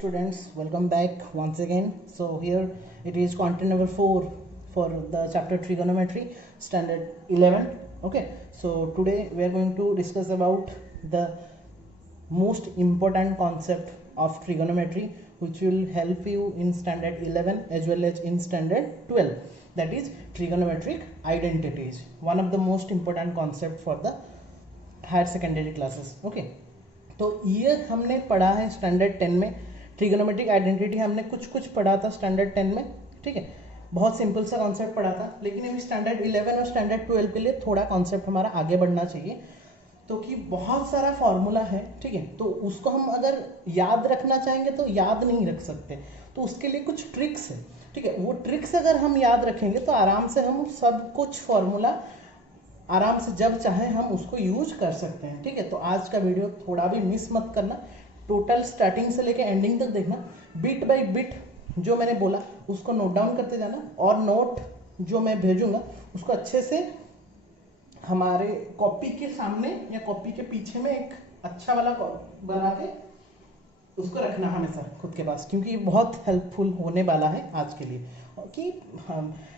students, welcome back once again. So here it is content number 4 for the chapter trigonometry standard 11. Okay, so today we are going to discuss about the most important concept of trigonometry which will help you in standard 11 as well as in standard 12, that is trigonometric identities, one of the most important concept for the higher secondary classes. Okay, तो ये हमने पढ़ा है standard 10 में. Trigonometric identity हमने कुछ पढ़ा था स्टैंडर्ड 10 में. ठीक है, बहुत सिंपल सा कॉन्सेप्ट पढ़ा था, लेकिन अभी स्टैंडर्ड 11 और स्टैंडर्ड 12 के लिए थोड़ा कॉन्सेप्ट हमारा आगे बढ़ना चाहिए. तो कि बहुत सारा फॉर्मूला है, ठीक है, तो उसको हम अगर याद रखना चाहेंगे तो याद नहीं रख सकते, तो उसके लिए कुछ ट्रिक्स है. ठीक है, वो ट्रिक्स अगर हम याद रखेंगे तो आराम से हम सब कुछ फॉर्मूला आराम से जब चाहे हम उसको यूज कर सकते हैं. ठीक है, तो आज का वीडियो थोड़ा भी मिस मत करना, टोटल स्टार्टिंग से लेकर एंडिंग तक देखना. बिट बाय बिट जो मैंने बोला उसको नोट डाउन करते जाना, और नोट जो मैं भेजूंगा उसको अच्छे से हमारे कॉपी के सामने या कॉपी के पीछे में एक अच्छा वाला बना के उसको रखना हमेशा खुद के पास, क्योंकि ये बहुत हेल्पफुल होने वाला है आज के लिए कि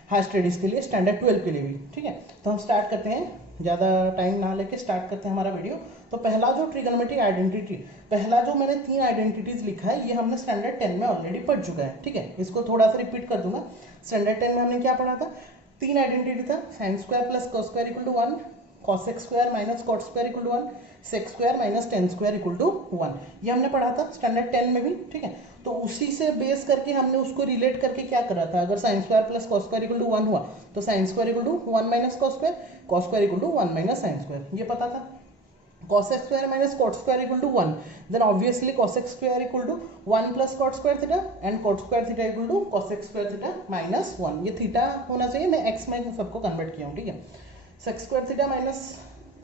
हाई स्टडीज़ के लिए, स्टैंडर्ड 12 के लिए भी. ठीक है, तो हम स्टार्ट करते हैं, ज़्यादा टाइम ना लेके स्टार्ट करते हैं हमारा वीडियो. तो पहला जो ट्रिगोनोमेट्रिक आइडेंटिटी, पहला जो मैंने 3 आइडेंटिटीज लिखा है ये हमने स्टैंडर्ड 10 में ऑलरेडी पढ़ चुका है. ठीक है, इसको थोड़ा सा रिपीट कर दूंगा. स्टैंडर्ड 10 में हमने क्या पढ़ा था? 3 आइडेंटिटी था. Sine square plus cos square equal to 1, cos x square minus cot square equal to 1, sec square minus tan square equal to 1. ये हमने पढ़ा था स्टैंडर्ड 10 में भी. ठीक है, तो उसी से बेस करके हमने उसको रिलेट करके क्या करा था, अगर sine square plus cos square equal to 1 हुआ तो sine square equal to 1 minus cos square, cos square equal to 1 minus sine square, ये पता था. cos x square minus cot square equal to 1, then obviously cos x square equal to 1 plus cot square theta and cot square theta equal to cos x square theta minus 1. ये theta होना चाहिए, मैं x में सबको convert किया हूँ. ठीक है, sec square theta minus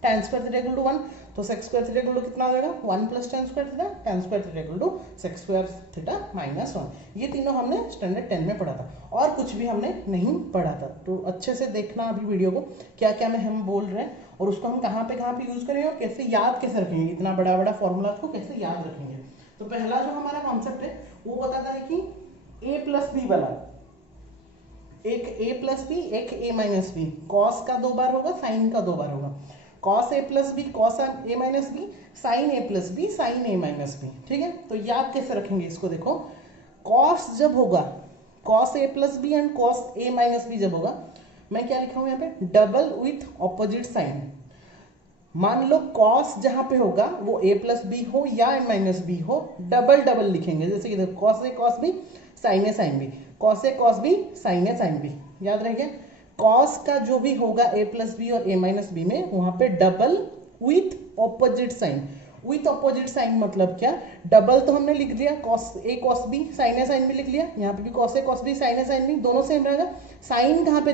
tan square theta equal to 1, तो sec square theta equal to कितना हो जाएगा? 1 plus tan square theta, tan square theta equal to sec square theta minus 1. ये तीनों हमने स्टैंडर्ड 10 में पढ़ा था, और कुछ भी हमने नहीं पढ़ा था. तो अच्छे से देखना अभी वीडियो को, क्या क्या में हम बोल रहे हैं और उसको हम कहाँ पे यूज करेंगे और कैसे याद कैसे रखेंगे, इतना बड़ा बड़ा फॉर्मूला को कैसे याद रखेंगे. तो पहला जो हमारा कॉन्सेप्ट है वो बताता है कि a प्लस बी वाला, एक a प्लस बी एक a माइनस बी, कॉस का 2 बार होगा, साइन का 2 बार होगा. कॉस ए प्लस बी कॉस ए माइनस बी, साइन ए प्लस बी साइन ए माइनस बी. ठीक है, तो याद कैसे रखेंगे इसको, देखो कॉस जब होगा, cos A plus B and cos A minus B जब होगा, मैं क्या लिखा हूं यहाँ पे, डबल विथ ऑपोजिट साइन. मान लो कॉस जहां पे होगा वो a प्लस बी हो या a माइनस बी हो, डबल डबल लिखेंगे. जैसे कि देखो cos A cos B sine A sine B, cos A cos B sine A sine B. याद रहेगा, कॉस का जो भी होगा a प्लस बी और a माइनस बी में, वहां पे double with opposite sign. With opposite sign मतलब क्या, डबल तो हमने लिख दिया, cos A cos B sine A sine B लिख लिया, यहाँ पे भी cos A cos B sine A sine B दोनों सेम रहेगा. साइन कहाँ पे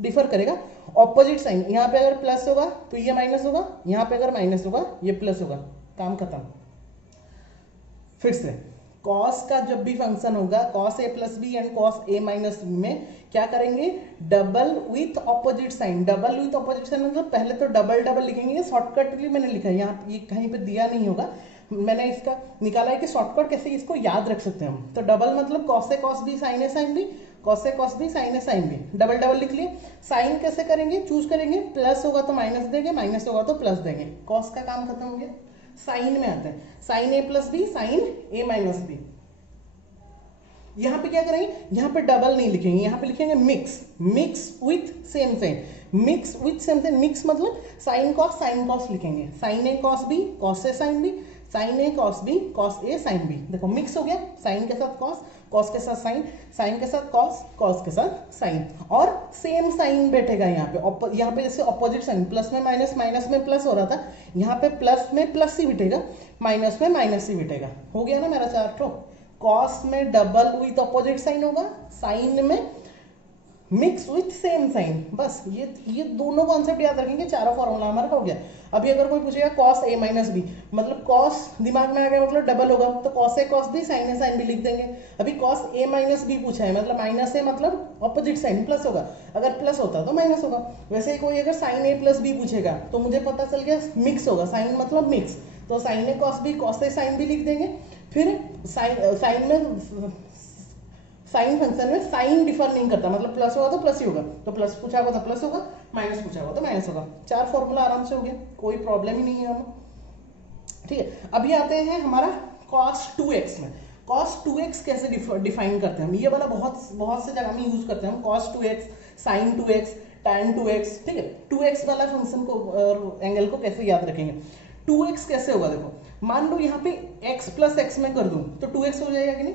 डिफर करेगा, ऑपोजिट साइन. यहाँ पे अगर प्लस होगा तो ये माइनस होगा, यहाँ पे अगर माइनस होगा ये प्लस होगा, काम खत्म. फिर से कॉस का जब भी फंक्शन होगा, cos A plus B and cos A minus B में क्या करेंगे, double with opposite sign. Double with opposite sign मतलब पहले तो डबल डबल लिखेंगे, शॉर्टकट के लिए मैंने लिखा है, यहाँ ये कहीं पे दिया नहीं होगा, मैंने इसका निकाला है कि शॉर्टकट कैसे इसको याद रख सकते हैं हम. तो डबल मतलब cos A cos B sine A sine B, cos A cos B sine A sine B, double double लिख लिए. साइन कैसे करेंगे, चूज करेंगे, प्लस होगा तो माइनस देंगे, माइनस होगा तो प्लस देंगे, कॉस का काम खत्म हो गया. साइन में आते हैं, साइन ए प्लस बी साइन ए माइनस बी. यहां पे क्या करेंगे, यहां पे डबल नहीं लिखेंगे, यहां पे लिखेंगे mix, mix with same sign, mix with same sign. Mix मतलब साइन कॉस लिखेंगे, साइन ए कॉस बी कॉस ए साइन बी, साइन ए कॉस बी कॉस ए साइन बी. देखो मिक्स हो गया, साइन के साथ कॉस, कॉस के साथ साइन, साइन के साथ कॉस, कॉस के साथ साइन, और सेम साइन बैठेगा यहाँ पे. यहाँ पे जैसे ऑपोजिट साइन, प्लस में माइनस माइनस में प्लस हो रहा था, यहाँ पे प्लस में प्लस ही बिठेगा, माइनस में माइनस ही बिठेगा. हो गया ना मेरा 4 ठो. कॉस में डबल विथ ऑपोजिट साइन होगा, साइन में मिक्स विथ सेम साइन. बस ये दोनों कॉन्सेप्ट याद रखेंगे, चारों फॉर्मूला हमारा हो गया. अभी अगर कोई पूछेगा कॉस ए माइनस बी, मतलब कॉस दिमाग में आ गया मतलब डबल होगा, तो cos A cos B sine A sine B लिख देंगे. अभी कॉस ए माइनस बी पूछा है, मतलब माइनस ए मतलब ऑपोजिट साइन प्लस होगा, अगर प्लस होता तो माइनस होगा. वैसे ही कोई अगर साइन ए प्लस बी पूछेगा तो मुझे पता चल गया मिक्स होगा, साइन मतलब मिक्स, तो साइन ए कॉस बी कॉस ए साइन बी लिख देंगे. फिर साइन में साइन फंक्शन में साइन डिफर नहीं करता, मतलब प्लस होगा तो प्लस ही होगा, तो प्लस पूछा होगा तो प्लस होगा, माइनस पूछा होगा तो माइनस होगा। 4 फॉर्मूला आराम से हो गया, कोई प्रॉब्लम ही नहीं है हमें। ठीक है, अभी आते हैं हमारा cos 2x में। cos 2x कैसे डिफाइन करते हैं हम, ये वाला बहुत से जगह में यूज करते हैं हम, cos 2x, sin 2x, tan 2x। ठीक है, 2x वाला फंक्शन को एंगल को कैसे याद रखेंगे। 2x कैसे होगा, देखो मान लो यहाँ पे x प्लस x में कर दूं तो 2x हो जाएगा कि नहीं,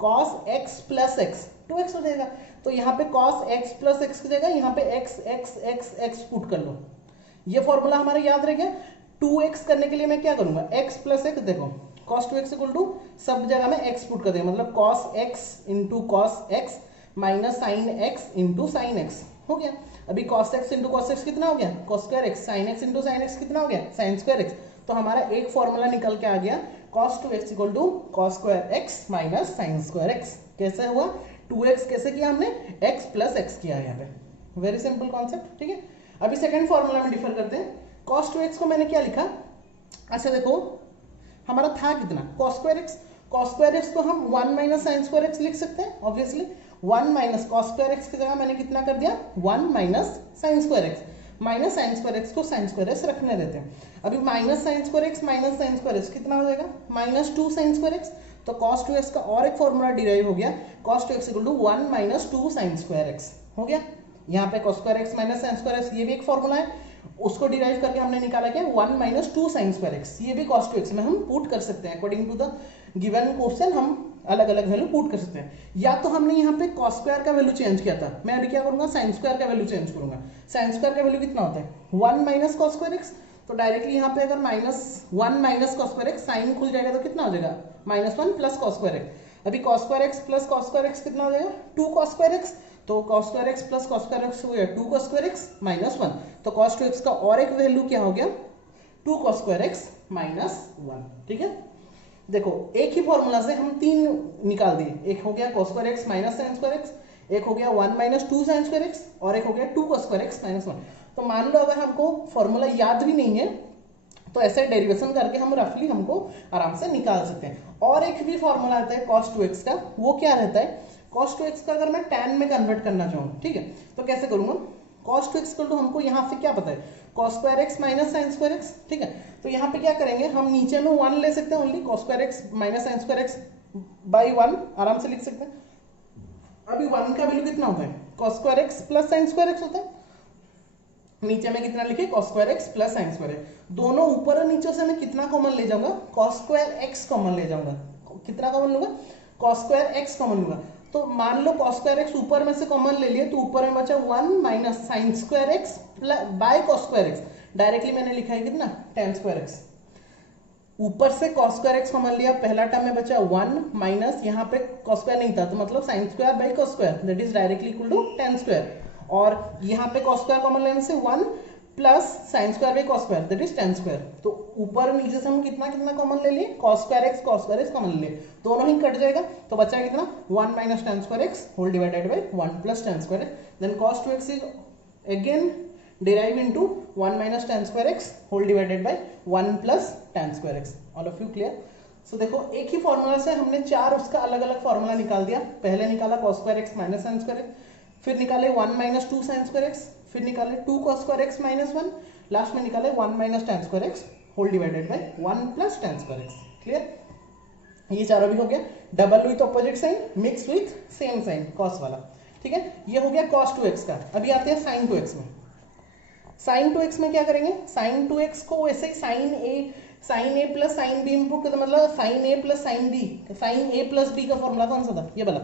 cos x plus x 2x हो जाएगा। तो यहाँ पे cos x प्लस x की जगह यहाँ पे x x x x put कर लो, ये फॉर्मूला हमारा याद रह गया। 2x करने के लिए मैं क्या करूंगा, x प्लस x, देखो cos 2x इक्वल टू सब जगह में x पुट कर देंगे, मतलब cos x into cos x minus sine x into sine x हो गया। अभी cos x into cos x कितना हो गया, cos square x, sin x into sin x कितना हो गया, sin स्क्वायर x। तो हमारा एक फॉर्मूला निकल के आ गया cos 2x equal to cos square x minus sin square x। कैसे हुआ, 2x कैसे किया हमने, x प्लस x किया यहाँ पे, वेरी सिंपल कॉन्सेप्ट। ठीक है, अभी सेकंड फॉर्मूला में डिफर करते हैं। cos 2x को मैंने क्या लिखा, अच्छा देखो हमारा था कितना, cos square x, cos square x को हम 1 माइनस साइन स्क्वायर x लिख सकते हैं obviously. 1 minus cos square x की जगह मैंने कितना कर दिया, 1 minus sine square x, minus sine square x को साइन स्क्वायर x रखने देते हैं। अभी minus sine square x minus sine square x कितना हो जाएगा, माइनस 2 साइन स्क्वायर x। तो cos 2x का और एक फॉर्मूला डिराइव हो गया, cos 2x equal to 1 minus 2 sine square x हो गया। यहाँ पे cos square x minus sine square x ये भी एक फॉर्मूला है, उसको डिराइव करके हमने निकाला क्या, 1 माइनस 2 साइन स्क्वायर x, ये भी cos 2x में हम पुट कर सकते हैं। According to the given question हम अलग अलग वैल्यू पुट कर सकते हैं। या तो हमने यहाँ पे cos स्क्वायर का वैल्यू चेंज किया था, मैं अभी क्या करूंगा, साइन स्क्वायर का वैल्यू चेंज करूंगा। साइन स्क्वायर का वैल्यू कितना होता है, 1 माइनस cos स्क्वायर x, तो डायरेक्टली यहाँ पे अगर -1 minus cos square x, sign खुल जाएगा तो कितना हो जाएगा, -1 प्लस cos स्क्वायर x। अभी cos square x plus cos square x कितना हो जाएगा, 2 cos स्क्वायर x। तो cos square x plus cos square x हो गया 2 cos स्क्वायर x माइनस 1। तो cos 2x का और एक वैल्यू क्या हो गया, 2 cos स्क्वायर x माइनस 1। ठीक है, देखो एक ही फॉर्मूला से हम 3 निकाल दिए, एक हो गया cos square x minus sine square x, एक हो गया 1 माइनस 2 साइन स्क्वायर x, और एक हो गया 2 cos स्क्वायर x माइनस 1। तो मान लो अगर हमको फॉर्मूला याद भी नहीं है तो ऐसे डेरिवेशन करके हम रफली हमको आराम से निकाल सकते हैं। और एक भी फॉर्मूला आता है cos 2x का, वो क्या रहता है, cos 2x का अगर मैं tan में कन्वर्ट करना चाहूँ, ठीक है, तो कैसे करूंगा, cos 2x इक्वल टू हमको यहाँ से क्या पता है, cos square x minus sine square x। ठीक है, तो यहाँ पे क्या करेंगे, हम नीचे में 1 ले सकते हैं, only cos square x minus sine square x by 1 आराम से लिख सकते हैं। अभी 1 का वैल्यू कितना होता है, cos square x plus sine square x होता है, नीचे में कितना लिखे, cos square x plus sine square x। दोनों ऊपर और नीचे से मैं कितना कॉमन ले जाऊंगा, cos स्क्वायर x कॉमन ले जाऊंगा। कितना कॉमन लूंगा, cos स्क्वायर x कॉमन लूंगा। तो मान लो cos स्क्वायर x ऊपर में से कॉमन ले लिए, तो ऊपर में बचा 1 minus sine square x by cos square x। Directly मैंने लिखा है कितना, tan स्क्वायर x। ऊपर से cos स्क्वायर x कॉमन लिया, पहला टर्म में बचा 1 माइनस, यहाँ पे cos स्क्वायर नहीं था तो मतलब sine square by cos square, that is directly equal to tan square. और यहाँ पे cos स्क्वायर कॉमन लेने से 1 plus sine square by cos square, that is tan square. तो ऊपर नीचे से हम कितना कितना कॉमन ले लिए, cos स्क्वायर x कॉमन ले लिए, दोनों ही कट जाएगा, तो बचा कितना, 1 minus tan square x whole divided by 1 plus tan square x। Then cos 2x is again derive into 1 minus tan square x whole divided by 1 plus tan square x। all of you clear? so देखो एक ही formula से हमने 4 उसका अलग अलग formula निकाल दिया। पहले निकाला cos square x minus sine square x, फिर निकाले 1 माइनस 2 साइन स्क्वायर x, फिर निकाले 2 cos square x minus 1, last में निकाले 1 minus tan square x whole divided by 1 plus tan square x। Clear, ये चारों भी हो गया, double with opposite sign, mix with same sign cos वाला। ठीक है, ये हो गया cos 2x का। अभी आते हैं sin 2x में। sin 2x में क्या करेंगे, sin 2x को वैसे ही sin a plus sin b input करते, मतलब sin a plus sin b, sin a plus b का फॉर्मूला कौन सा था, ये वाला,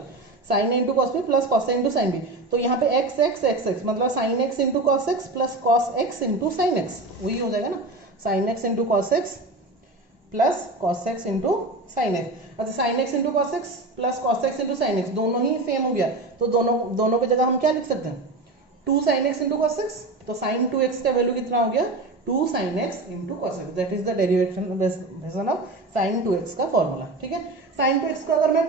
sin a into cos b plus cos a into sin b। तो यहाँ पे x x x x मतलब sin x into cos x plus cos x into sin x, वही हो जाएगा ना, sin x into cos x plus cos x into sin x। अच्छा sin x into cos x plus cos x into sin x दोनों ही same हो गया, तो दोनों की जगह हम क्या लिख सकते हैं, 2 sin x into cos x। तो sin 2x का वैल्यू कितना हो गया, 2 sin x into cos x, that is the derivation of sin 2x का फॉर्मूला। ठीक है, sin 2x को अगर मैं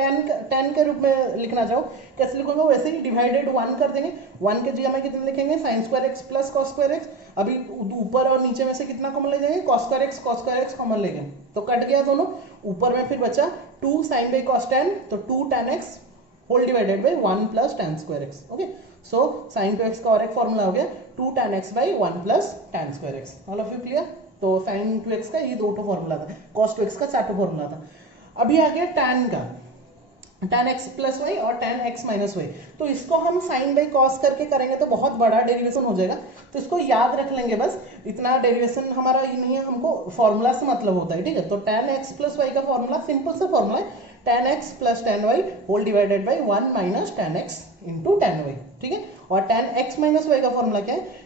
टेन के रूप में लिखना चाहो कैसे लिखोगे, वैसे ही डिवाइडेड 1 कर देंगे। 1 के जगह में कितने लिखेंगे, sine square x plus cos square x. अभी ऊपर और नीचे में से कितना कॉमन ले जाएंगे, कॉस स्क्वायर एक्स कॉमन ले गए तो कट गया दोनों। ऊपर में फिर बचा 2 साइन बाई कॉस टेन, तो 2 tan x whole divided by 1 plus tan square x. Okay, so sine 2x का और एक फॉर्मूला हो गया 2 tan x by 1 plus tan square x. All of you clear. तो साइन 2x का ये 2 formula था, कॉस 2x का 4 फॉर्मूला था। अभी आ गया tan का, tan x प्लस वाई और tan x माइनस वाई। तो इसको हम साइन बाई कॉस करके करेंगे तो बहुत बड़ा डेरिवेशन हो जाएगा, तो इसको याद रख लेंगे बस। इतना डेरिवेशन हमारा ये नहीं है, हमको फॉर्मूला से मतलब होता है, ठीक है। तो tan x प्लस वाई का फॉर्मूला सिंपल सा फॉर्मूला है, tan x plus tan y whole divided by 1 minus tan x into tan y, ठीक है। और tan x माइनस वाई का फॉर्मूला क्या है,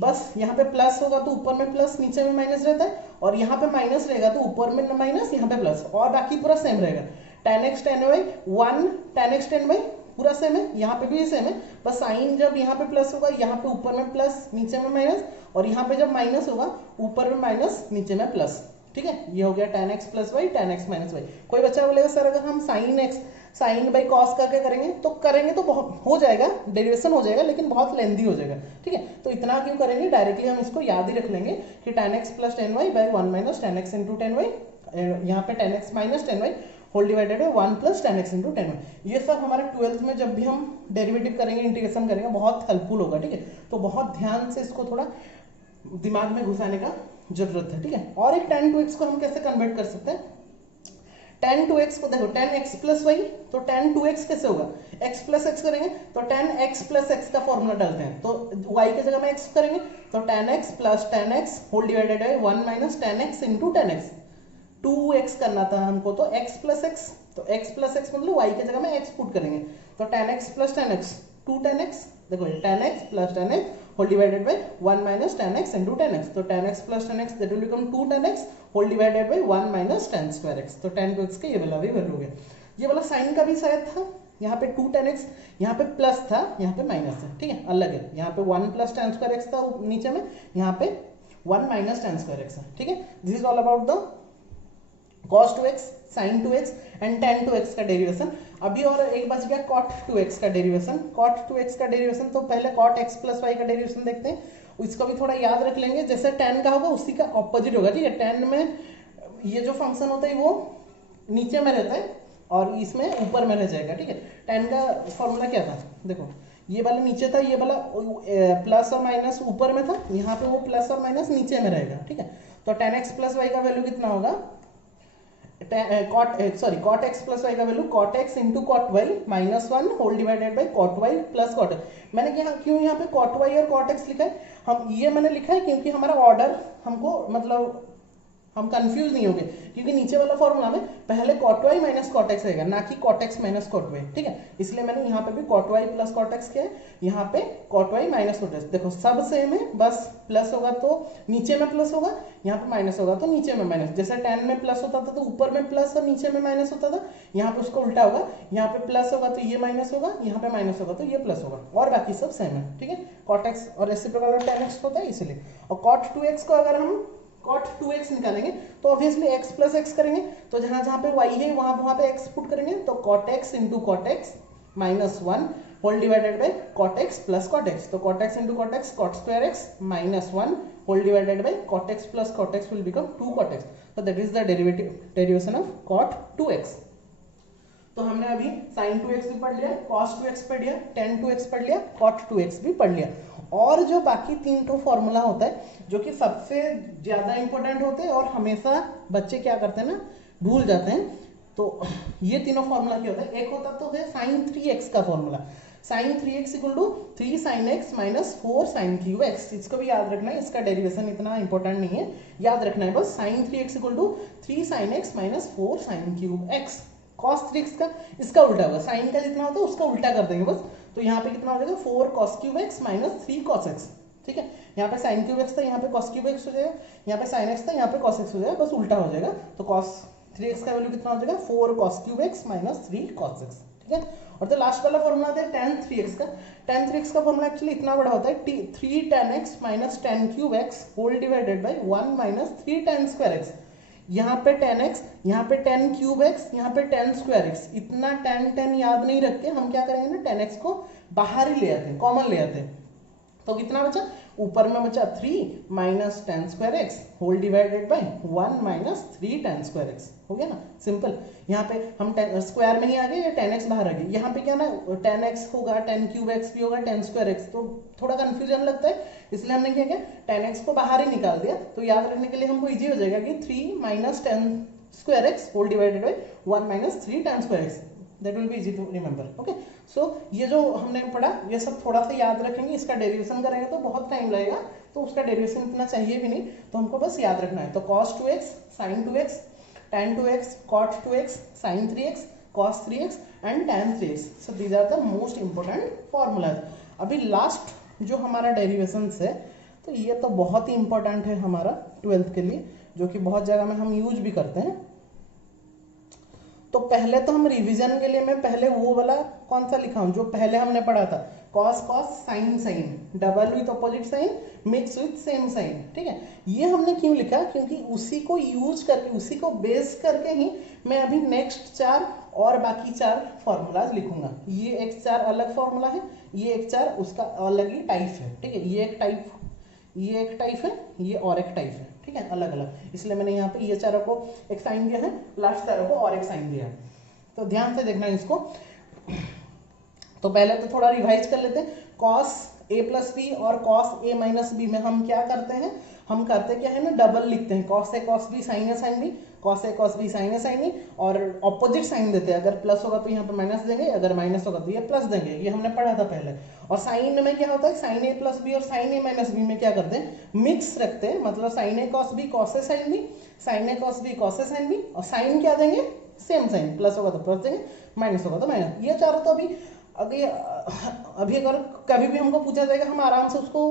बस यहाँ पे प्लस होगा तो ऊपर में प्लस नीचे में माइनस रहता है, और यहाँ पे माइनस रहेगा तो ऊपर में माइनस यहाँ पे प्लस, और बाकी पूरा सेम रहेगा। tan x tan y 1 tan x tan y पूरा सेम है, यहाँ पे भी सेम है, बस साइन जब यहाँ पे प्लस होगा यहाँ पे ऊपर में प्लस नीचे में माइनस, और यहाँ पे जब माइनस होगा ऊपर में माइनस नीचे में प्लस, ठीक है। ये हो गया tan x plus y tan x minus y. कोई बच्चा बोलेगा सर अगर हम साइन बाई कॉस करके करेंगे तो बहुत हो जाएगा, डेरिवेशन हो जाएगा, लेकिन बहुत लेंदी हो जाएगा, ठीक है। तो इतना क्यों करेंगे, डायरेक्टली हम इसको याद ही रख लेंगे कि tan x plus tan y by 1 minus tan x into tan y, यहाँ पे tan x minus tan y whole divided है 1 plus tan x into tan y। ये सब हमारे 12th में जब भी हम डेरिवेटिव करेंगे, इंटीग्रेशन करेंगे, बहुत हेल्पफुल होगा, ठीक है। तो बहुत ध्यान से इसको थोड़ा दिमाग में घुसाने का जरूरत है, ठीक है। और एक tan 2x को हम कैसे कन्वर्ट कर सकते हैं, tan 2x को देखो, tan x प्लस वाई, तो tan 2x कैसे होगा, x प्लस x करेंगे तो tan x प्लस x का फॉर्मूला डालते हैं, तो y के जगह में x करेंगे तो tan x plus tan x whole divided है 1 minus tan x into tan x। 2x करना था हमको तो x प्लस x, तो x प्लस x मतलब y के जगह में x पुट करेंगे, तो tan x plus tan x 2 tan x, देखो tan x plus tan x whole divided by 1 minus tan x into tan x, तो tan x plus tan x that will become 2 tan x whole divided by 1 minus tan square x। तो tan 2x का ये वाला भी value हो गया। ये वाला साइन का भी शायद था, यहाँ पे 2 tan x, यहाँ पे प्लस था, यहाँ पे माइनस है, ठीक है, अलग है। यहाँ पे 1 प्लस tan स्क्वायर x था नीचे में, यहाँ पे 1 माइनस tan स्क्वायर x है, ठीक है। This is all about the cos 2x, sin 2x and tan 2x का डेरिवेशन। अभी और एक बच गया cot 2x का डेरिवेशन। cot 2x का डेरिवेशन तो पहले cot x प्लस y का डेरिवेशन देखते हैं, इसको भी थोड़ा याद रख लेंगे। जैसे tan का होगा उसी का ऑपोजिट होगा, ठीक है। tan में ये जो फंक्शन होता है वो नीचे में रहता है और इसमें ऊपर में रह जाएगा, ठीक है। tan का फॉर्मूला क्या था, देखो ये वाला नीचे था, ये वाला प्लस और माइनस ऊपर में था, यहाँ पे वो प्लस और माइनस नीचे में रहेगा, ठीक है। तो tan x प्लस y का वैल्यू कितना होगा, cot x प्लस y का value cot x into cot y minus 1 whole divided by cot y plus cot x। मैंने क्यों यहाँ पे cot y और cot x लिखा है, हम ये मैंने लिखा है क्योंकि हमारा ऑर्डर हमको मतलब हम कंफ्यूज नहीं होंगे, क्योंकि नीचे वाला फॉर्मूला में पहले cot y minus cot x रहेगा, ना कि cot x minus cot y, ठीक है। इसलिए मैंने यहाँ पे भी cot y plus cot x किया है, यहाँ पे cot y minus cot x। देखो सब सेम है, बस प्लस होगा तो नीचे में प्लस होगा, यहाँ पे माइनस होगा तो नीचे में माइनस। जैसे tan में प्लस होता था तो ऊपर में प्लस और नीचे में माइनस होता था, यहाँ पे उसको उल्टा होगा, यहाँ पे प्लस होगा तो ये माइनस होगा, यहाँ पे माइनस होगा तो ये प्लस होगा, और बाकी सब सेम है, ठीक है। cot x और रेसिप्रोकल में tan x होता है इसलिए। और cot 2x को अगर हम cot 2x निकालेंगे तो ऑब्वियसली x प्लस x करेंगे, तो जहां जहां पे y है वहां पे x पुट करेंगे, तो cot x into cot x minus 1 whole divided by cot x plus cot x। तो cot x into cot x cot square x minus 1 whole divided by cot x plus cot x will become 2 cot x। तो that is the derivation of cot 2x। तो हमने अभी sin 2x भी पढ़ लिया, cos 2x पढ़ लिया, tan 2x पढ़ लिया, cot 2x भी पढ़ लिया। और जो बाकी 3 ठो फॉर्मूला होता है जो कि सबसे ज्यादा इंपॉर्टेंट होते हैं और हमेशा बच्चे क्या करते हैं ना, भूल जाते हैं, तो ये तीनों फॉर्मूला क्या होता है। एक होता तो है sin 3x का formula, sin 3x equal to 3 sin x minus 4 sin cube x। इसको भी याद रखना है, इसका डेरिवेशन इतना इंपॉर्टेंट नहीं है, याद रखना है बस। sin 3x equal to 3 sin x minus 4 sin cube x। cos 3x का इसका उल्टा होगा, साइन का जितना होता है उसका उल्टा कर देंगे बस। तो यहाँ पे कितना हो जाएगा 4 cos cube x minus 3 cos x, ठीक है। यहाँ पे sin क्यूब x था, यहाँ पे cos क्यूब x हो जाएगा, यहाँ पे sin x था, यहाँ पे cos x हो जाएगा, बस उल्टा हो जाएगा। तो cos 3x का वैल्यू कितना हो जाएगा 4 cos cube x minus 3 cos x, ठीक है। और तो लास्ट वाला फॉर्मूला आता है tan 3x का। tan 3x का फॉर्मूला एक्चुअली इतना बड़ा होता है 3 tan x minus tan cube x whole divided by 1 minus 3 tan square x। यहाँ पे 10x, यहाँ पे 10 क्यूब x, यहाँ पे 10 स्क्वायर x। इतना 10 याद नहीं रख के हम क्या करेंगे ना, 10x को बाहर ही ले आते हैं, कॉमन ले आते हैं। तो कितना बचा, ऊपर में बचा 3 minus 10 square x whole divided by 1 minus 3 10 square x. हो गया ना, सिंपल। यहाँ पे हम स्क्वायर में ही आ गए या 10x बाहर आ गए। यहाँ पे क्या ना 10x होगा, 10 क्यूब एक्स भी होगा, 10 स्क्वायर एक्स, तो थोड़ा कंफ्यूजन लगता है, इसलिए हमने क्या किया 10x को बाहर ही निकाल दिया। तो याद रखने के लिए हमको इजी हो जाएगा कि 3 minus 10 square x whole divided by 1 minus 3 10 square x. That will be easy to remember. Okay, so ये जो हमने पढ़ा ये सब थोड़ा सा याद रखेंगे। इसका डेरिवेशन करेंगे तो बहुत टाइम लगेगा, तो उसका डेरिवेशन इतना चाहिए भी नहीं, तो हमको बस याद रखना है। तो cos 2x sin 2x tan 2x cot 2x sin 3x cos 3x and tan 3x। so these are the most important formulas। अभी लास्ट जो हमारा डेरिवेशन है, तो ये तो बहुत ही इंपॉर्टेंट है हमारा 12th के लिए, जो कि बहुत जगह में हम यूज भी करते हैं। तो पहले तो हम रिवीजन के लिए मैं पहले वो वाला कौन सा लिखा हूं जो पहले हमने पढ़ा था, cos cos sin sin double with opposite sign mix with same sign. ठीक है, ये हमने क्यों लिखा, क्योंकि उसी को यूज करके, उसी को बेस करके ही मैं अभी नेक्स्ट 4 और बाकी 4 फॉर्मूलाज लिखूंगा। ये एक 4 अलग फॉर्मूला है, ये एक 4 उसका अलग ही टाइप है। ठीक है, ये एक टाइप है, ये और एक टाइप है। ठीक है, अलग अलग, इसलिए मैंने यहाँ पे ये चारों को एक साइन दिया है, लास्ट चारों को और एक साइन दिया है। तो ध्यान से देखना इसको। तो पहले तो थोड़ा रिवाइज कर लेते हैं। cos a प्लस बी और cos a माइनस बी में हम क्या करते हैं, हम करते क्या है ना, डबल लिखते हैं। cos a cos b sin a sin b, cos a cos b sin a sin b, और ऑपोजिट साइन देते हैं। अगर प्लस होगा तो यहाँ पे माइनस देंगे, अगर माइनस होगा तो ये प्लस देंगे। ये हमने पढ़ा था पहले। और साइन में क्या होता है, sin a प्लस बी और sin a माइनस बी में क्या करते हैं, मिक्स रखते हैं। मतलब sin a cos b cos a sin b, sin a cos b cos a sin b, और साइन क्या देंगे, सेम साइन, प्लस होगा तो प्लस देंगे, माइनस होगा तो माइनस। ये चारों तो अभी अगर कभी भी हमको पूछा जाएगा, हम आराम से उसको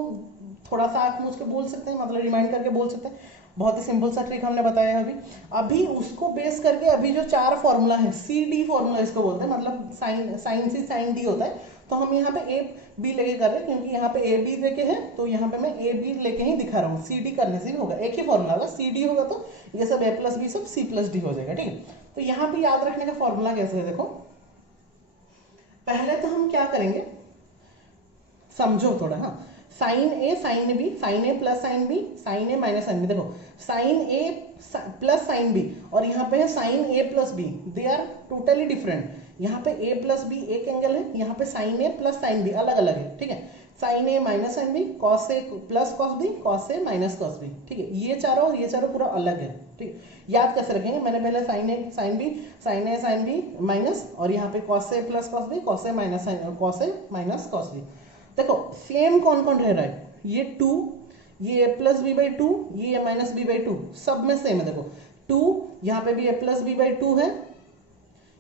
थोड़ा सा आंख मूंद के बोल सकते हैं, मतलब रिमाइंड करके बोल सकते हैं। बहुत ही सिंपल सा ट्रिक हमने बताया है अभी उसको बेस करके अभी जो 4 फॉर्मूला है, सी डी फॉर्मूला इसको बोलते हैं, मतलब साइन सी साइन डी होता है। तो हम यहाँ पे ए बी लेके कर रहे हैं, क्योंकि यहाँ पे ए बी लेके है, तो यहाँ पे मैं ए बी लेके ही दिखा रहा हूँ। सी डी करने से भी होगा, एक ही फॉर्मूला होगा। सी डी होगा तो ये सब ए प्लस बी सब सी प्लस डी हो जाएगा। ठीक है, तो यहाँ पे याद रखने का फॉर्मूला कैसे है, देखो। पहले तो हम क्या करेंगे, समझो थोड़ा। हाँ, sine A sine B, sine A plus sine B, sine A minus sine B. देखो, साइन ए प्लस साइन बी और यहाँ पे है sine A plus B, they are totally different. यहाँ पे ए प्लस बी एक एंगल है, यहाँ पे साइन ए प्लस साइन बी अलग अलग है। ठीक है, साइन ए माइनस साइन बी, कॉस ए प्लस कॉस बी, कॉस ए माइनस कॉस बी। ठीक है, ये चारों पूरा अलग है। ठीक, याद कैसे रखेंगे, मैंने पहले sign A sine B, sine A sine B minus, और यहाँ पे cos A plus cos B, cos A minus cos A minus cos B. देखो सेम कौन कौन रह रहा है, ये 2, ये ए प्लस बी बाई 2, ये ए माइनस बी बाई 2, सब में सेम है। देखो 2, यहाँ पे भी ए प्लस बी बाई 2 है,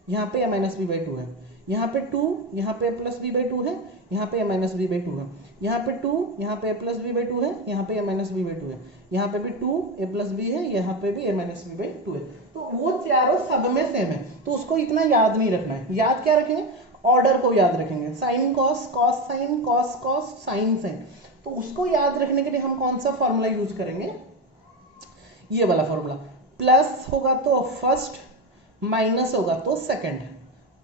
यहाँ पे ए माइनस बी बाई 2 है, यहाँ पे 2, यहाँ पे ए प्लस बी बाई 2 है, यहाँ पे ए माइनस बी बाई 2 है, यहाँ पे 2, यहाँ पे ए प्लस बी बाई 2 है, यहाँ पे ए माइनस बी बाई 2 है, यहाँ पे भी 2 ए प्लस बी है, यहाँ पे भी ए माइनस बी बाई 2 है। तो वो चारों सब में सेम है, तो उसको इतना याद नहीं रखना है। याद क्या रखेंगे, ऑर्डर को याद रखेंगे। Sine cos, cos sine, cos cos, sine sine. तो उसको याद रखने के लिए हम कौन सा फॉर्मूला यूज करेंगे, ये वाला फॉर्मूला। प्लस होगा तो फर्स्ट, माइनस होगा तो सेकंड।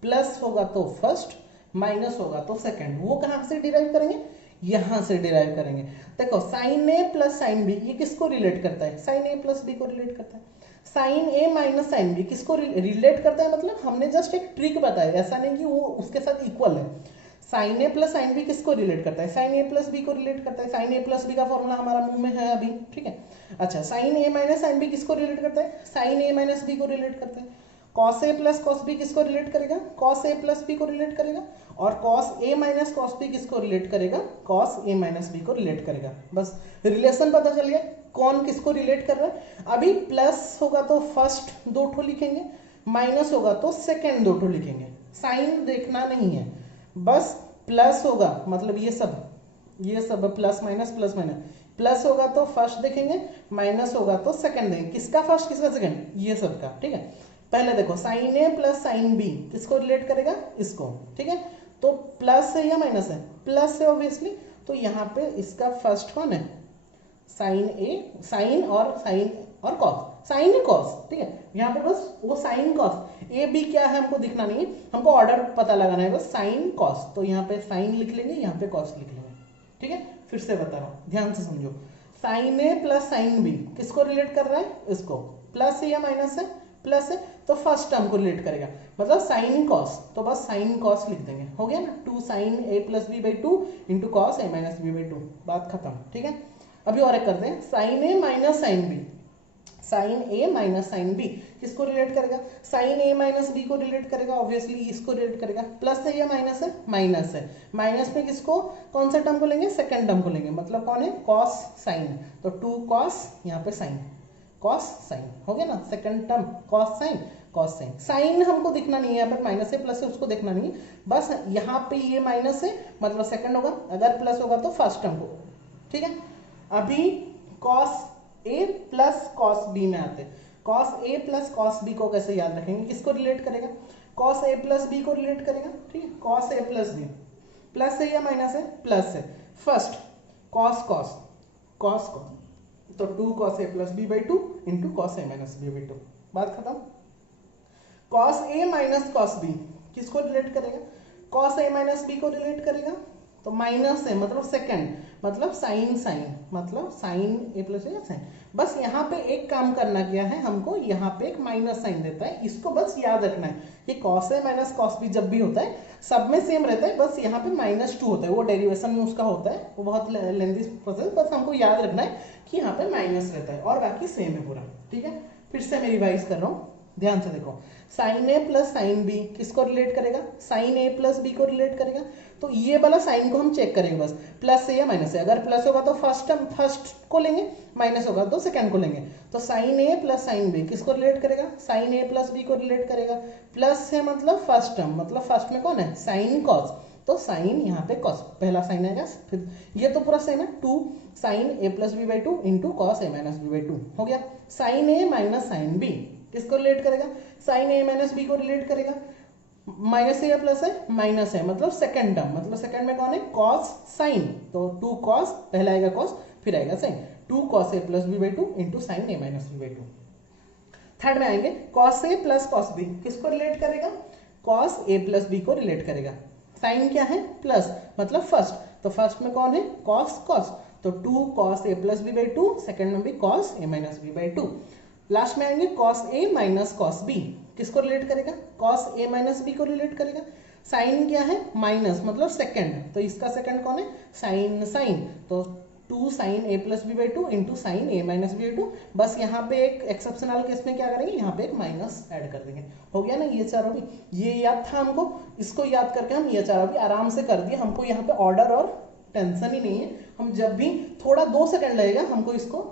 प्लस होगा तो फर्स्ट, माइनस होगा तो सेकंड। वो कहां से डिराइव करेंगे, यहां से डिराइव करेंगे। देखो साइन ए प्लस साइन बी, ये किसको रिलेट करता है, साइन ए प्लस बी को रिलेट करता है। साइन ए माइनस साइन बी किसको रिलेट करता है, मतलब हमने जस्ट एक ट्रिक बताया, ऐसा नहीं कि वो उसके साथ इक्वल है। साइन ए प्लस साइन बी किसको रिलेट करता है, साइन ए प्लस बी को रिलेट करता है। साइन ए प्लस बी का फॉर्मूला हमारा मुंह में है अभी। ठीक है, अच्छा, साइन ए माइनस साइन बी किसको रिलेट करता है, साइन ए माइनस बी को रिलेट करता है। कॉस ए प्लस कॉस बी किसको रिलेट करेगा, कॉस ए प्लस बी को रिलेट करेगा। और cos A minus cos b किसको रिलेट करेगा, कॉस ए माइनस बी को रिलेट करेगा। बस रिलेशन पता चल गया कौन किसको रिलेट कर रहा है। अभी प्लस होगा तो फर्स्ट 2 ठो लिखेंगे, माइनस होगा तो सेकेंड 2 ठो लिखेंगे। साइन देखना नहीं है, बस प्लस होगा मतलब ये सब plus minus plus minus. Plus होगा तो फर्स्ट देखेंगे, माइनस होगा तो सेकंड देखेंगे। किसका फर्स्ट किसका सेकंड, ये सब का। ठीक है, पहले देखो साइन ए प्लस साइन बी किसको रिलेट करेगा, इसको। ठीक है, तो प्लस है या माइनस है, प्लस है ऑब्वियसली। तो यहाँ पे इसका फर्स्ट कौन है, साइन ए, साइन और कॉस। साइन कॉस, ठीक है। यहाँ पे बस वो साइन कॉस, ए बी क्या है हमको दिखना नहीं है, हमको ऑर्डर पता लगाना है बस, साइन कॉस। तो यहाँ पे साइन लिख लेंगे, यहाँ पे कॉस लिख लेंगे, ठीक है। फिर से बता रहा हूँ, ध्यान से समझो। साइन ए प्लस साइन बी किसको रिलेट कर रहा है, इसको। प्लस है या माइनस है, प्लस है, तो फर्स्ट टर्म को रिलेट करेगा, मतलब साइन कॉस, तो बस साइन कॉस लिख देंगे, हो गया ना। 2 sine A plus B by 2 into cos A minus B by 2, बात खत्म, ठीक है। अभी और एक करते हैं, साइन ए माइनस साइन बी, साइन ए माइनस साइन बी किसको रिलेट करेगा, साइन ए माइनस बी को रिलेट करेगा, ऑब्वियसली इसको रिलेट करेगा। प्लस है या माइनस है, माइनस है, माइनस में किसको, कौन सा टर्म को लेंगे, सेकंड टर्म को लेंगे, मतलब कौन है, कॉस साइन, तो 2 कॉस, यहाँ पे साइन, कॉस साइन, हो गया ना, second term cos sine, cos sine. Sine हमको दिखना नहीं है, यहाँ पर माइनस है प्लस है उसको देखना नहीं है, बस यहाँ पे ये माइनस है मतलब सेकंड होगा, अगर प्लस होगा तो फर्स्ट टर्म को, ठीक है। अभी कॉस ए प्लस कॉस बी में आते हैं, कॉस ए प्लस कॉस बी को कैसे याद रखेंगे, किसको रिलेट करेगा, कॉस ए प्लस बी को रिलेट करेगा, ठीक है। कॉस ए प्लस बी, प्लस है या माइनस है, प्लस है, first cos cos, cos cos, तो 2 cos A plus B by 2 into cos A minus B by 2, बात खत्म। कॉस ए माइनस कॉस बी किसको रिलेट करेगा, कॉस ए माइनस बी को रिलेट करेगा, तो माइनस है मतलब सेकंड, मतलब साइन साइन, मतलब साइन ए प्लस है साइन। बस यहाँ पे एक काम करना क्या है हमको, यहाँ पे एक माइनस साइन देता है, इसको बस याद रखना है कि cos A minus cos B जब भी होता है सब में सेम रहता है, बस यहाँ पे -2 होता है, वो डेरिवेशन में उसका होता है, वो बहुत लेंथी प्रोसेस, बस हमको याद रखना है कि यहाँ पे माइनस रहता है और बाकी सेम है पूरा, ठीक है। फिर से मैं रिवाइज कर रहा हूँ, ध्यान से देखो, साइन ए प्लस साइन बी किसको रिलेट करेगा, साइन ए प्लस बी को रिलेट करेगा, तो ये वाला साइन को हम चेक करेंगे बस, प्लस है या माइनस है, अगर प्लस होगा तो फर्स्ट को लेंगे, माइनस होगा तो सेकंड को लेंगे, तो साइन ए प्लस साइन बी किसको रिलेट करेगा, साइन ए प्लस बी को रिलेट करेगा। प्लस है मतलब फर्स्ट टर्म, मतलब फर्स्ट में कौन है, साइन कॉस, तो साइन यहाँ पे कॉस, पहला साइन आएगा, फिर ये तो पूरा सेम है, 2 sine A plus B by 2 into cos A minus B by 2, हो गया। साइन ए माइनस साइन बी किसको रिलेट करेगा, साइन ए माइनस बी को रिलेट करेगा, माइनस है या प्लस है, माइनस है, मतलब सेकंड टर्म, मतलब सेकंड में कौन है, कॉस साइन, तो 2 कॉस, पहला आएगा कॉस फिर आएगा sine, 2 cos A plus B by 2 into sine A minus B by 2। Third में आएंगे, कॉस ए प्लस कॉस बी किसको रिलेट करेगा, कॉस ए प्लस बी को रिलेट करेगा। साइन क्या है, प्लस, मतलब फर्स्ट, तो फर्स्ट में कौन है, कॉस कॉस, तो 2 cos A plus B by 2, second में भी cos A minus B by 2। Last में आएंगे कॉस ए माइनस कॉस बी किसको रिलेट करेगा, कॉस ए माइनस बी को रिलेट करेगा। साइन क्या है, माइनस, मतलब सेकंड, तो इसका सेकंड कौन है, साइन साइन, तो 2 sine A plus B by 2 into sine A minus B by 2, बस यहाँ पे एक एक्सेप्शनल केस में क्या करेंगे, यहाँ पे एक माइनस ऐड कर देंगे, हो गया ना। ये चारों भी, ये याद था हमको, इसको याद करके हम ये चारों भी आराम से कर दिए, हमको यहाँ पे ऑर्डर और टेंशन ही नहीं है, हम जब भी थोड़ा 2 सेकंड लगेगा हमको इसको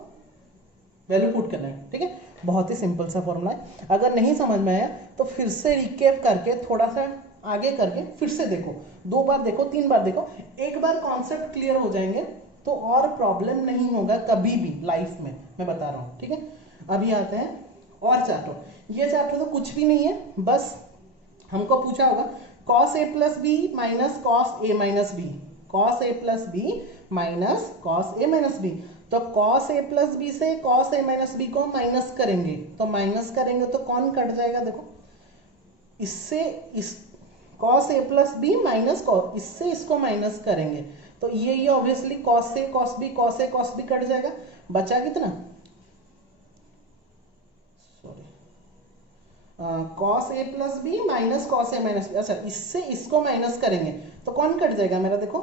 वैल्यू पुट करना है, ठीक है। बहुत ही सिंपल सा फॉर्मूला है, अगर नहीं समझ में आया तो फिर से रिकेप करके थोड़ा सा आगे करके फिर से देखो, 2 बार देखो, 3 बार देखो, एक बार कॉन्सेप्ट क्लियर हो जाएंगे तो और प्रॉब्लम नहीं होगा कभी भी लाइफ में, मैं बता रहा हूँ, ठीक है। अभी आते हैं और चैप्टर, ये चैप्टर तो कुछ भी नहीं है, बस हमको पूछा होगा cos A plus B minus cos A minus B, cos A plus B minus cos A minus b, तो कॉस ए प्लस बी से कॉस ए माइनस बी को माइनस करेंगे, तो माइनस करेंगे तो कौन कट जाएगा, देखो इससे इस cos A plus B minus cos, इससे इसको माइनस करेंगे तो ये ऑब्वियसली कॉस से cos B, cos A cos B cut जाएगा, बचा कितना, sorry, cos A plus B minus cos A minus B, अच्छा इससे इसको माइनस करेंगे तो कौन कट जाएगा मेरा, देखो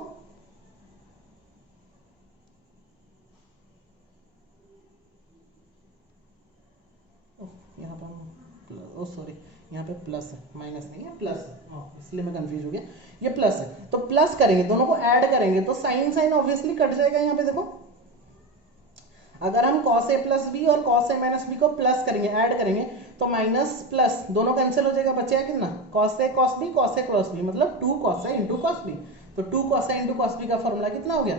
यहाँ पर ओ सॉरी, यहाँ पे प्लस है, माइनस नहीं है, प्लस है, इसलिए मैं कंफ्यूज हो गया, ये प्लस है, तो प्लस करेंगे, दोनों को ऐड करेंगे तो साइन साइन ऑब्वियसली कट जाएगा। यहाँ पे देखो अगर हम कॉस ए प्लस बी और कॉस ए माइनस बी को प्लस करेंगे, ऐड करेंगे, तो माइनस प्लस दोनों कैंसिल हो जाएगा, बचेगा कितना, cos A cos B, cos A cross B, मतलब 2 कॉस ए इंटू कॉस बी, तो 2 कॉस ए इंटू कॉस बी का फॉर्मूला कितना हो गया,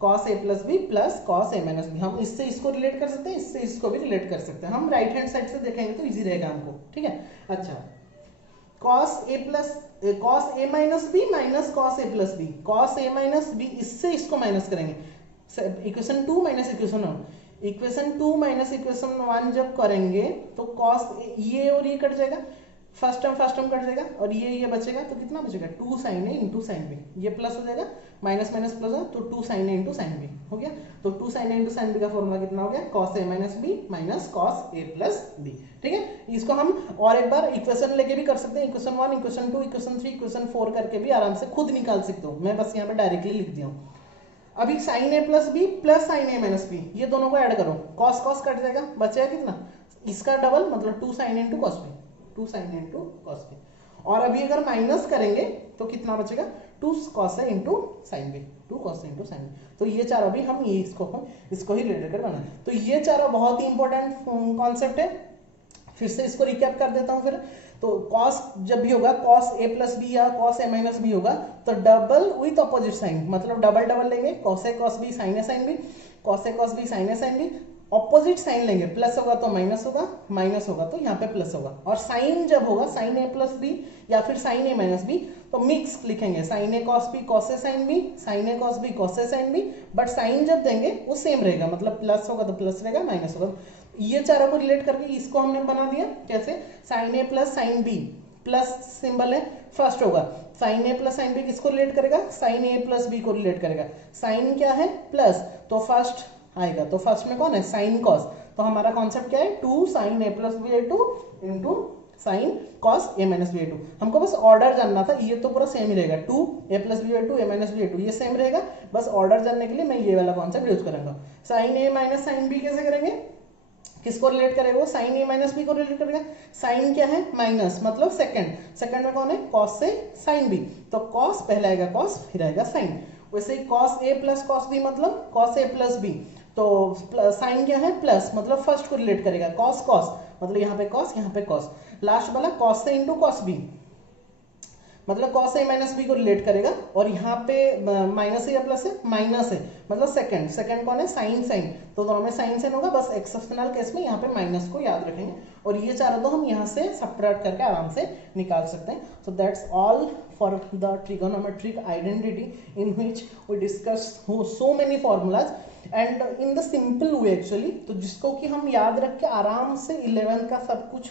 cos A plus b plus cos A minus B. हम इससे इसको रिलेट कर सकते हैं, इससे इसको भी रिलेट कर सकते हैं, हम राइट हैंड साइड से देखेंगे तो इजी रहेगा हमको, ठीक है। अच्छा, cos A plus cos A minus B minus cos A plus B, cos A minus B, इससे इसको माइनस करेंगे, equation 2 minus equation 1, equation 2 minus equation 1 जब करेंगे तो कॉस ये और ये कट जाएगा, फर्स्ट टर्म कट जाएगा और ये बचेगा, तो कितना बचेगा 2 साइन ए इंटू साइन बी, ये प्लस हो जाएगा, माइनस माइनस प्लस हो तो 2 साइन ए इंटू साइन बी हो गया। तो 2 साइन ए इंटू साइन बी का फॉर्मूला कितना हो गया, cos A minus B minus cos A plus B. ठीक है, इसको हम और एक बार इक्वेशन लेके भी कर सकते हैं, इक्वेशन 1 इक्वेशन 2 इक्वेशन 3 इक्वेशन 4 करके भी आराम से खुद निकाल सकते हो, मैं बस यहाँ पे डायरेक्टली लिख दिया हूँ। अभी साइन ए प्लस बी प्लस साइन ए माइनस बी, ये दोनों को ऐड करो, कॉस कॉस कट जाएगा, बचेगा कितना, इसका डबल मतलब 2 साइन ए इंटू कॉस बी, 2 साइन ए इंटू कॉस बी। और अभी अगर माइनस करेंगे तो कितना बचेगा, 2 कॉस ए इंटू साइन बी, 2 कॉस ए इंटू साइन बी। तो ये चारों भी हम ये इसको ही रिलेटेड कर बनाए। तो ये चारों बहुत ही इंपॉर्टेंट कॉन्सेप्ट है, फिर से इसको रिकैप कर देता हूँ फिर। तो कॉस जब भी होगा, कॉस ए प्लस बी या कॉस ए माइनस बी होगा तो डबल विथ अपोजिट साइन, मतलब डबल डबल लेंगे, cos A cos B sine A sine B, cos A cos B sine A sine B, opposite sign लेंगे, plus होगा तो minus होगा, minus होगा तो यहाँ पे प्लस होगा। और साइन जब होगा साइन ए प्लस बी या फिर साइन ए माइनस बी तो मिक्स लिखेंगे, sine A cos B cos A sine B, sine A cos B cos A sine b, but sine जब देंगे वो सेम रहेगा, मतलब प्लस होगा तो प्लस रहेगा, माइनस होगा। ये चारों को रिलेट करके इसको हमने बना दिया, कैसे, साइन ए plus sine B, plus symbol है फर्स्ट होगा, साइन ए प्लस साइन बी किसको रिलेट करेगा, साइन ए प्लस बी को रिलेट करेगा, साइन क्या है प्लस, तो फर्स्ट आएगा, तो फर्स्ट में कौन है साइन कॉस, तो हमारा कॉन्सेप्ट क्या है 2 साइन ए प्लस बी ए टू इंटू साइन कॉस ए माइनस बी ए टू। हमको बस ऑर्डर जानना था, ये तो पूरा सेम ही रहेगा, 2 A plus B A two A minus B A two, ये सेम रहेगा, बस ऑर्डर जानने के लिए मैं ये वाला कॉन्सेप्ट यूज करूंगा। साइन ए माइनस साइन बी कैसे करेंगे, किसको रिलेट करेगा, वो साइन ए माइनस बी को रिलेट करेगा, साइन क्या है माइनस मतलब सेकंड, सेकंड में कौन है कॉस से साइन बी, तो कॉस पहले आएगा कॉस फिर आएगा साइन, वैसे ही cos A plus cos B मतलब कॉस ए प्लस बी, तो साइन क्या है प्लस मतलब फर्स्ट को रिलेट करेगा, कॉस कॉस मतलब यहाँ पे कॉस यहाँ पे कॉस, लास्ट वाला कॉस से इंटू कॉस बी मतलब कॉस ए माइनस बी को रिलेट करेगा, और यहाँ पे माइनस है या प्लस है, माइनस है मतलब सेकंड, सेकंड कौन है साइन साइन, तो दोनों में साइन साइन होगा, बस एक्सेप्शनल केस में यहाँ पे माइनस को याद रखेंगे, और ये चारों तो हम यहाँ से सब्ट्रैक्ट करके आराम से निकाल सकते हैं। So that's all for the trigonometric identity in which we discuss so many formulas and in the simple way actually, तो जिसको कि हम याद रख के आराम से 11th का सब कुछ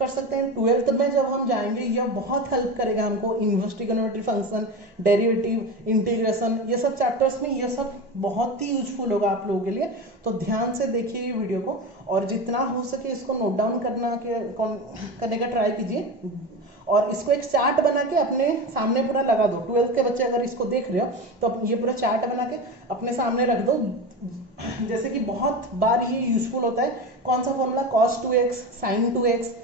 कर सकते हैं। 12th में जब हम जाएंगे यह बहुत हेल्प करेगा हमको, inverse trigonometry function, derivative, integration, ये सब चैप्टर्स में ये सब बहुत ही यूजफुल होगा आप लोगों के लिए। तो ध्यान से देखिए ये वीडियो को, और जितना हो सके इसको नोट डाउन करने का ट्राई कीजिए, और इसको एक चार्ट बना के अपने सामने पूरा लगा दो। 12th के बच्चे अगर इसको देख रहे हो तो ये पूरा चार्ट बना के अपने सामने रख दो, जैसे कि बहुत बार ये यूजफुल होता है। कौन सा formula, cos 2x, sin 2x,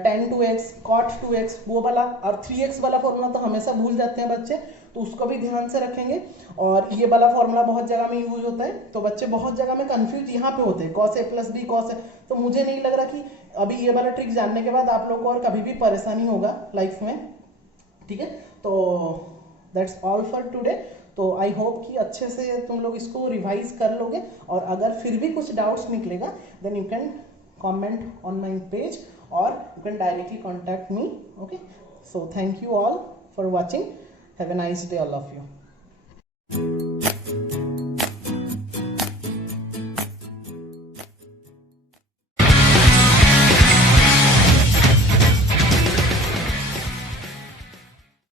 tan 2x, cot 2x, वो वाला, और 3x वाला फॉर्मूला तो हमेशा भूल जाते हैं बच्चे, तो उसको भी ध्यान से रखेंगे। और ये वाला फॉर्मूला बहुत जगह में यूज होता है, तो बच्चे बहुत जगह में कंफ्यूज यहाँ पे होते हैं, cos a plus b cos a, तो मुझे नहीं लग रहा कि अभी ये वाला ट्रिक जानने के बाद आप लोग को और कभी भी परेशानी होगा लाइफ में। ठीक है, तो दैट्स ऑल फॉर टुडे। तो आई होप कि अच्छे से तुम लोग इसको रिवाइज कर लोगे, और अगर फिर भी कुछ डाउट्स निकलेगा then you can comment on my page or you can directly contact me. Okay, so thank you all for watching. Have a nice day all of you.